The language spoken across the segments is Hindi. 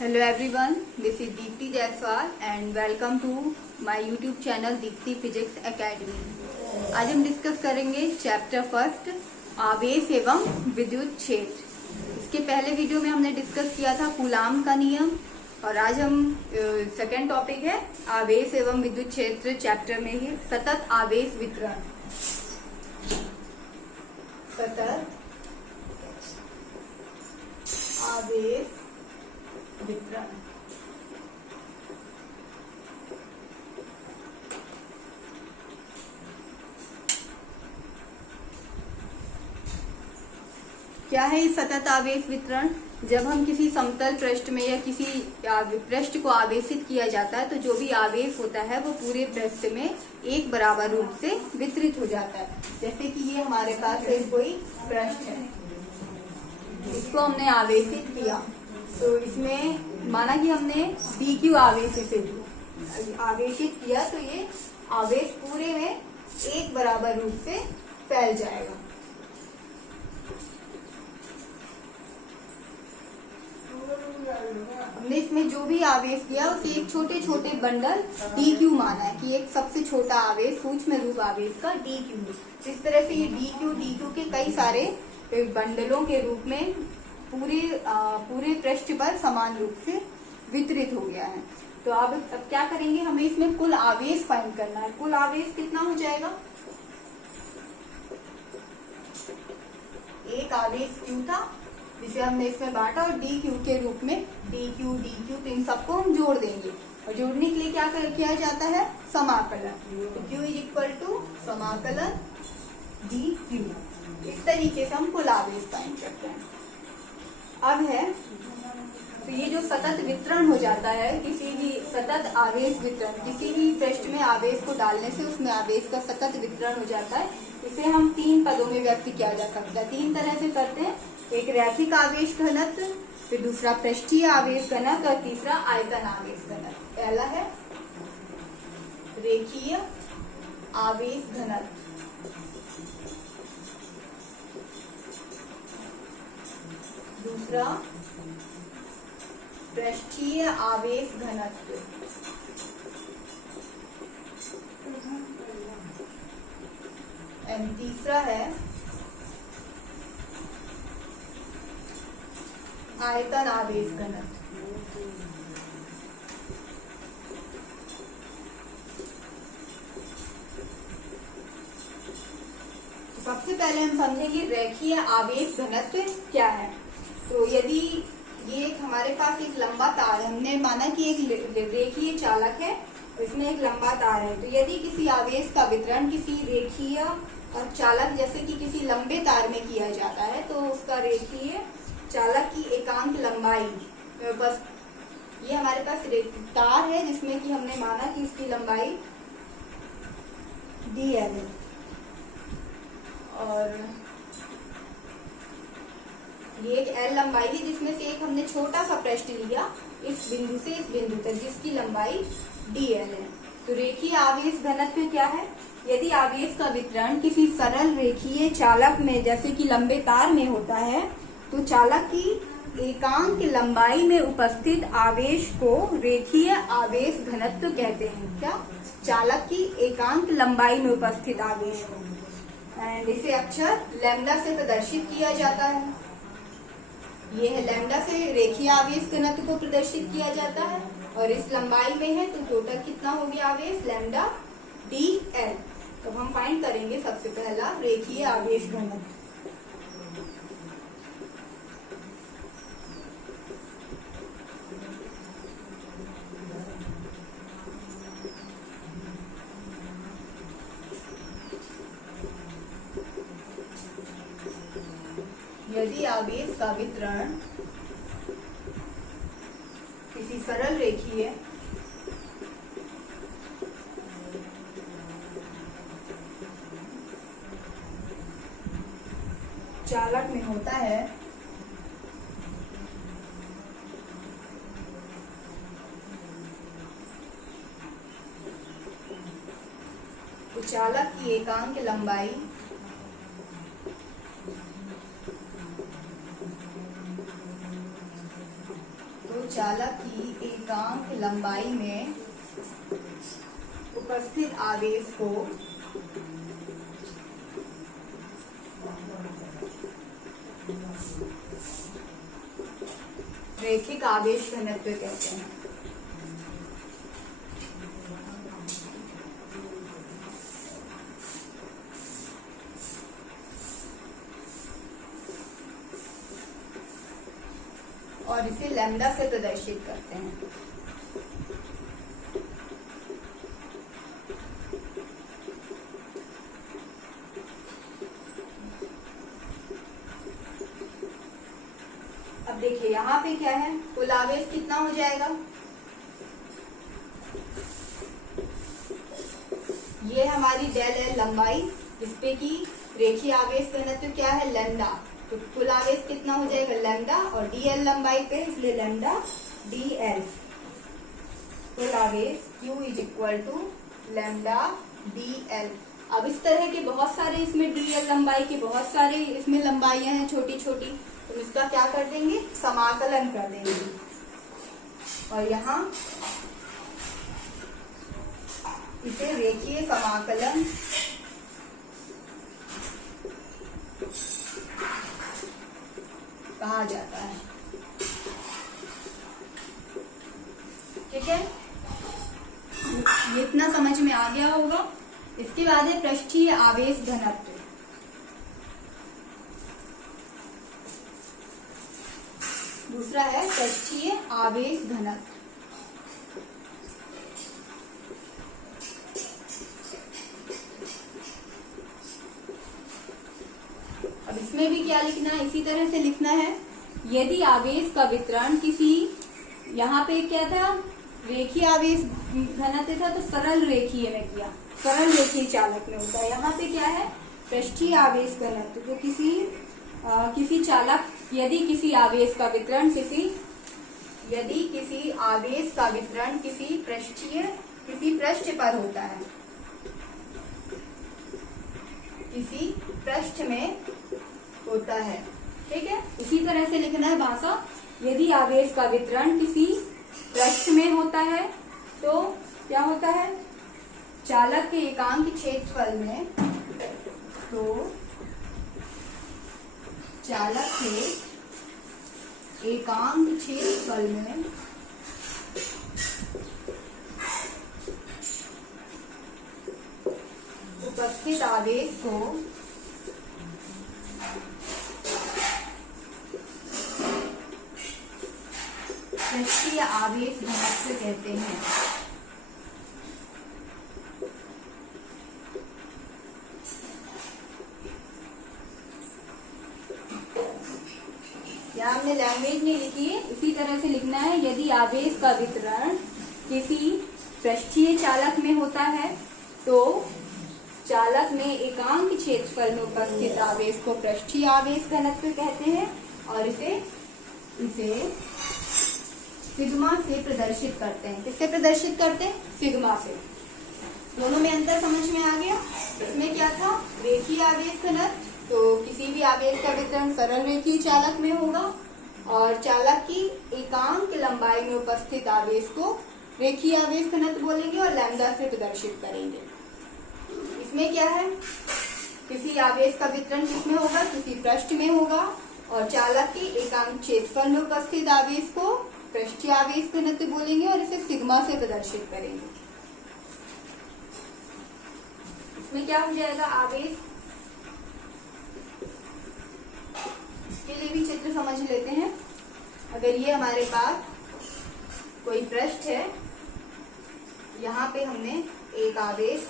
Hello everyone, this is Deepti Jaiswal and welcome to my YouTube channel Deepti physics academy. आज हम डिस्कस करेंगे चैप्टर फर्स्ट आवेश एवं विद्युत क्षेत्र। इसके पहले वीडियो में हमने डिस्कस किया था कूलाम का नियम और आज हम सेकेंड टॉपिक है आवेश एवं विद्युत क्षेत्र चैप्टर में ही सतत आवेश वितरण। सतत आवेश वितरण क्या है इस सतत आवेश वितरण? जब हम किसी समतल पृष्ठ में या किसी पृष्ठ को आवेशित किया जाता है तो जो भी आवेश होता है वो पूरे पृष्ठ में एक बराबर रूप से वितरित हो जाता है। जैसे कि ये हमारे पास एक कोई पृष्ठ है, इसको हमने आवेशित किया तो इसमें माना कि हमने dq आवेश इसे आवेशित किया तो ये आवेश पूरे में एक बराबर रूप से फैल जाएगा। हमने इसमें जो भी आवेश किया उसे एक छोटे छोटे बंडल dq माना है कि एक सबसे छोटा आवेश सूक्ष्म रूप आवेश का dq। इस तरह से ये dq के कई सारे बंडलों के रूप में पूरे पृष्ठ पर समान रूप से वितरित हो गया है। तो अब क्या करेंगे, हमें इसमें कुल आवेश फाइंड करना है। कुल आवेश कितना हो जाएगा? एक आवेश q था जिसे हमने इसमें बांटा और dq के रूप में dq तो इन सबको हम जोड़ देंगे और जोड़ने के लिए क्या किया जाता है? समाकलन। तो q इज इक्वल टू समाकलन dq। इस तरीके से हम कुल आवेश फाइंड करते हैं। अब है तो ये जो सतत वितरण हो जाता है, किसी भी सतत आवेश वितरण, किसी भी पृष्ठ में आवेश को डालने से उसमें आवेश का सतत वितरण हो जाता है। इसे हम तीन पदों में व्यक्त किया जा सकता है। तीन तरह से करते हैं, एक रैखिक आवेश घनत्व, फिर दूसरा पृष्ठीय आवेश घनत्व और तीसरा आयतन आवेश घनत्व। पहला है रेखीय आवेश घनत्व, दूसरा पृष्ठीय आवेश घनत्व, एंड तीसरा है आयतन आवेश घनत्व। सबसे पहले हम समझेंगे रेखीय आवेश घनत्व क्या है। तो यदि ये एक हमारे पास एक लंबा तार, हमने माना कि एक रेखीय चालक है, इसमें एक लंबा तार है, तो यदि किसी आवेश का वितरण किसी रेखीय और चालक जैसे कि किसी लंबे तार में किया जाता है तो उसका रेखीय चालक की एकांक लंबाई, बस ये हमारे पास तार है जिसमें कि हमने माना कि इसकी लंबाई dl है और ये एक L लंबाई थी जिसमें से एक हमने छोटा सा पृष्ठ लिया इस बिंदु से इस बिंदु तक जिसकी लंबाई dl है। तो रेखीय आवेश घनत्व क्या है? यदि आवेश का वितरण किसी सरल रेखीय चालक में जैसे कि लंबे तार में होता है तो चालक की एकांक लंबाई में उपस्थित आवेश को रेखीय आवेश घनत्व कहते हैं। क्या? चालक की एकांक लंबाई में उपस्थित आवेश को, एंड इसे अक्षर लैम्डा से प्रदर्शित किया जाता है। ये है लैम्डा से रेखीय आवेश घनत्व को प्रदर्शित किया जाता है और इस लंबाई में है तो टोटल कितना हो गया आवेश? Lambda dl। तो हम फाइंड करेंगे सबसे पहला रेखीय आवेश घनत्व। यदि आवेश का वितरण किसी सरल रेखीय चालक में होता है तो चालक की एकांक लंबाई चालक की एकांक लंबाई में उपस्थित आवेश को रैखिक आवेश घनत्व कहते हैं। और इसे लैम्डा से प्रदर्शित करते हैं। अब देखिए यहाँ पे क्या है, कुल आवेश कितना हो जाएगा, ये हमारी डेल एल लंबाई, जिसपे की रेखीय आवेश घनत्व क्या है, लैम्डा। तो कुल आवेश कितना हो जाएगा, लैम्डा, और डीएल लंबाई पे इसलिए लैम्डा डीएल। कुल आवेश Q is equal to lambda DL. अब इस तरह के बहुत सारे इसमें डीएल लंबाई के बहुत सारे इसमें लंबाइयां हैं छोटी छोटी, तो इसका क्या कर देंगे, समाकलन कर देंगे। और यहाँ इसे रेखीय समाकलन कहा जाता है। ठीक है, ये इतना समझ में आ गया होगा। इसके बाद है पृष्ठीय आवेश घनत्व। दूसरा है पृष्ठीय आवेश घनत्व। अब इसमें भी क्या लिखना है, इसी तरह से लिखना है, यदि आवेश का वितरण किसी, यहाँ पे क्या था, रेखीय आवेश घनत्व था तो सरल रेखीय में किया, सरल रेखीय चालक में होता है। यहाँ पे क्या है, पृष्ठीय आवेश घनत्व, तो किसी चालक, यदि किसी आवेश का वितरण किसी पृष्ठ पर होता है, किसी पृष्ठ में होता है। ठीक है, इसी तरह से लिखना है भाषा, यदि आवेश का वितरण किसी पृष्ठ में होता है तो क्या होता है, चालक के एकांक क्षेत्रफल में, तो चालक के एकांक क्षेत्रफल में उपस्थित आवेश को पृष्ठीय आवेश घनत्व कहते हैं। यहाँ हमने लैंग्वेज नहीं लिखी है, इसी तरह से लिखना है, यदि आवेश का वितरण किसी पृष्ठीय चालक में होता है तो चालक में एकांक क्षेत्रफल में उपस्थित आवेश को पृष्ठीय आवेश घनत्व कहते हैं, और इसे सिग्मा से प्रदर्शित करते हैं। किससे प्रदर्शित करते हैं, सिग्मा से। दोनों में अंतर समझ में आ गया। इसमें क्या था, रेखीय आवेश घनत्व, तो किसी भी आवेश का वितरण सरल रेखीय चालक में होगा, और चालक की एकांक लंबाई में उपस्थित आवेश को रेखीय आवेश घनत्व बोलेंगे और लैम्डा से प्रदर्शित करेंगे। इसमें क्या है, किसी आवेश का वितरण किसमें होगा, किसी पृष्ठ में होगा, और चालक की एकांक क्षेत्रफल में उपस्थित आवेश को पृष्ठीय आवेश घनत्व बोलेंगे और इसे सिग्मा से प्रदर्शित करेंगे। इसमें क्या हो जाएगा, आवेश, इसके लिए भी चित्र समझ लेते हैं। अगर ये हमारे पास कोई पृष्ठ है, यहाँ पे हमने एक आवेश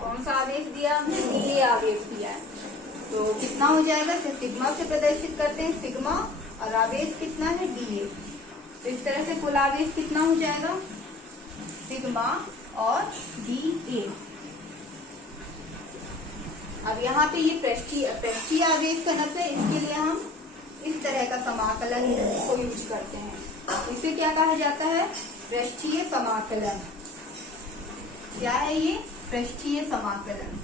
कौन सा आवेश दिया, हमने डीए आवेश दिया है, तो कितना हो जाएगा, सिग्मा से प्रदर्शित करते हैं, सिग्मा, और आवेश कितना है, डीए। तो इस तरह से कुल आवेश कितना हो जाएगा, सिग्मा और डीए। अब यहाँ पे ये पृष्ठीय आवेश घनत्व है, इसके लिए हम इस तरह का समाकलन को यूज करते हैं। इसे क्या कहा जाता है, पृष्ठीय समाकलन। क्या है ये, पृष्ठीय समाकलन।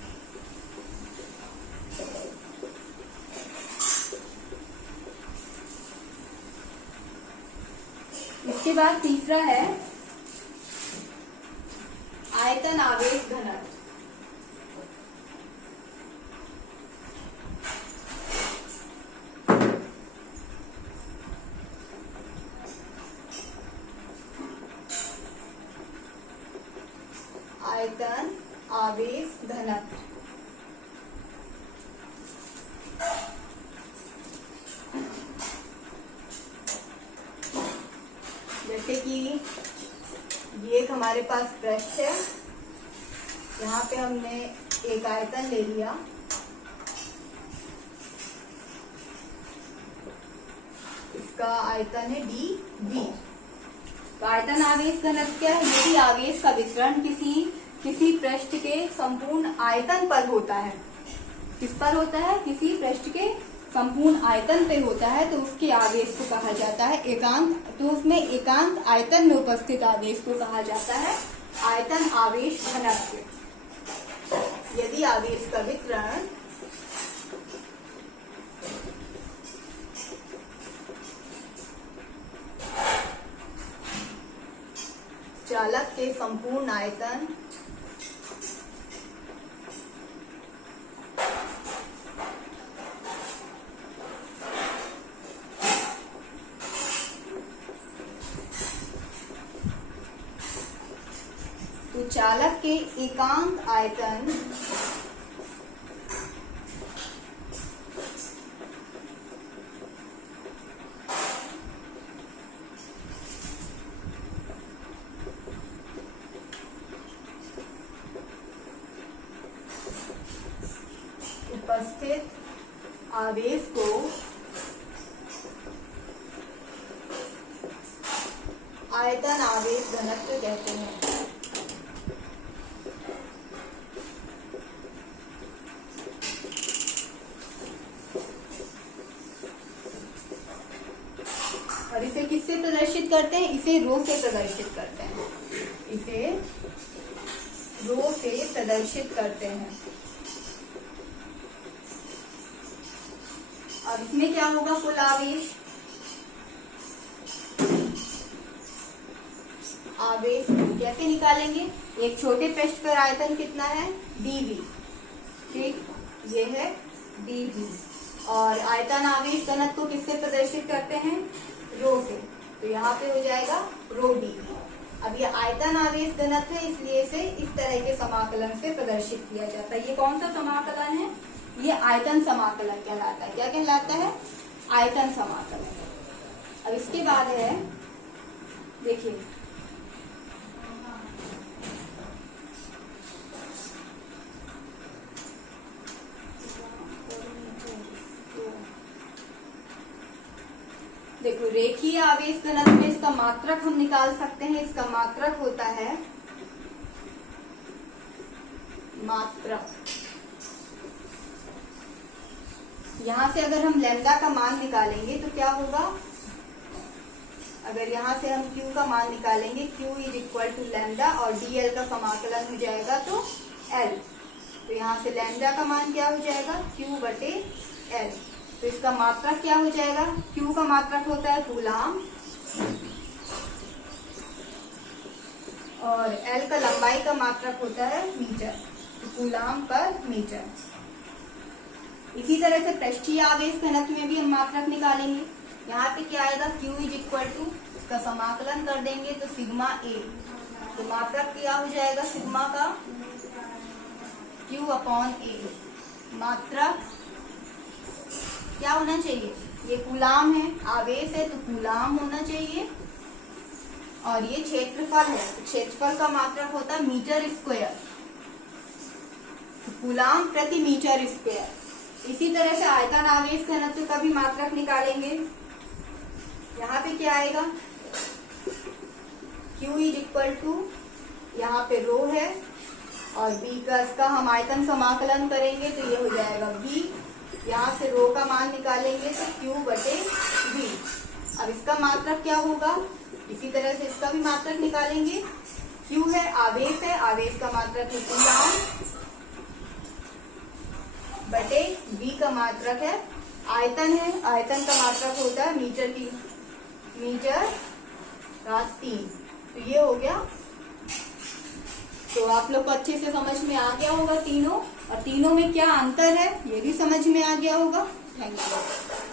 इसके बाद तीसरा है आयतन आवेश घनत्व। आयतन आवेश घनत्व। जैसे कि ये एक हमारे पास पृष्ठ है, यहाँ पे हमने एक आयतन ले लिया, इसका आयतन है dV। तो आयतन आवेश घनत्व क्या है? यदि आवेश का वितरण किसी पृष्ठ के संपूर्ण आयतन पर होता है, किस पर होता है? किसी पृष्ठ के संपूर्ण आयतन पे होता है, तो उसके आवेश को कहा जाता है एकांक। तो उसमें एकांक आयतन में उपस्थित आवेश को कहा जाता है आयतन आवेश घनत्व। यदि आवेश का वितरण चालक के संपूर्ण आयतन तो चालक के एकांक आयतन उपस्थित आवेश को आयतन आवेश घनत्व कहते हैं। और इसे किससे प्रदर्शित करते हैं? इसे रो से प्रदर्शित करते हैं। इसे रो से प्रदर्शित करते हैं। और इसमें क्या होगा? कुल आवेश कैसे निकालेंगे? एक छोटे पृष्ठ पर आयतन कितना है? dV। ठीक, ये है dV। और आयतन आवेश घनत्व को किससे प्रदर्शित करते हैं? रो से। तो यहाँ पे हो जाएगा रो dV। अब ये आयतन आवेश घनत्व है, इसलिए इसे इस तरह के समाकलन से प्रदर्शित किया जाता है। ये कौन सा समाकलन है? ये आयतन समाकलन कहलाता है। क्या कहलाता है? आयतन समाकलन। अब इसके बाद है, देखिए देखो, रेखीय आवेश घनत्व में इसका मात्रक हम निकाल सकते हैं। इसका मात्रक होता है मात्रक। यहां से अगर हम लैम्डा का मान निकालेंगे तो क्या होगा? अगर यहां से हम Q का मान निकालेंगे, Q is equal to lambda और dl का समाकलन हो जाएगा तो L। तो यहां से लैम्डा का मान क्या हो जाएगा? Q बटे L। तो इसका मात्रक क्या हो जाएगा? Q का मात्रक होता है कूलाम और L का लंबाई का मात्रक होता है मीटर। तो कूलाम पर मीटर। इसी तरह से पृष्ठीय आवेश घनत्व में भी हम मात्रक निकालेंगे। यहाँ पे क्या आएगा? Q इज इक्वल टू, इसका समाकलन कर देंगे तो सिग्मा A। तो मात्रक क्या हो जाएगा सिग्मा का? Q upon A। मात्रक क्या होना चाहिए? ये कूलाम है, आवेश है तो कूलाम होना चाहिए। और ये क्षेत्रफल है, तो क्षेत्रफल का मात्रक होता है मीटर स्क्वायर। कूलाम प्रति मीटर स्क्वायर। इसी तरह से आयतन आवेश घनत्व का भी मात्रक निकालेंगे। यहाँ पे क्या आएगा? Q इज इक्वल टू, यहाँ पे रो है और B का इसका हम आयतन समाकलन करेंगे तो ये हो जाएगा V। यहाँ से रो का मान निकालेंगे तो Q बटे V। अब इसका मात्रक क्या होगा? इसी तरह से इसका भी मात्रक निकालेंगे। Q है, आवेश है, आवेश का मात्रक है कूलाम बटे V का मात्रक है आयतन है, आयतन का मात्रक होता है मीटर रात 3। तो ये हो गया। तो आप लोग को अच्छे से समझ में आ गया होगा तीनों, और तीनों में क्या अंतर है ये भी समझ में आ गया होगा। Thank you.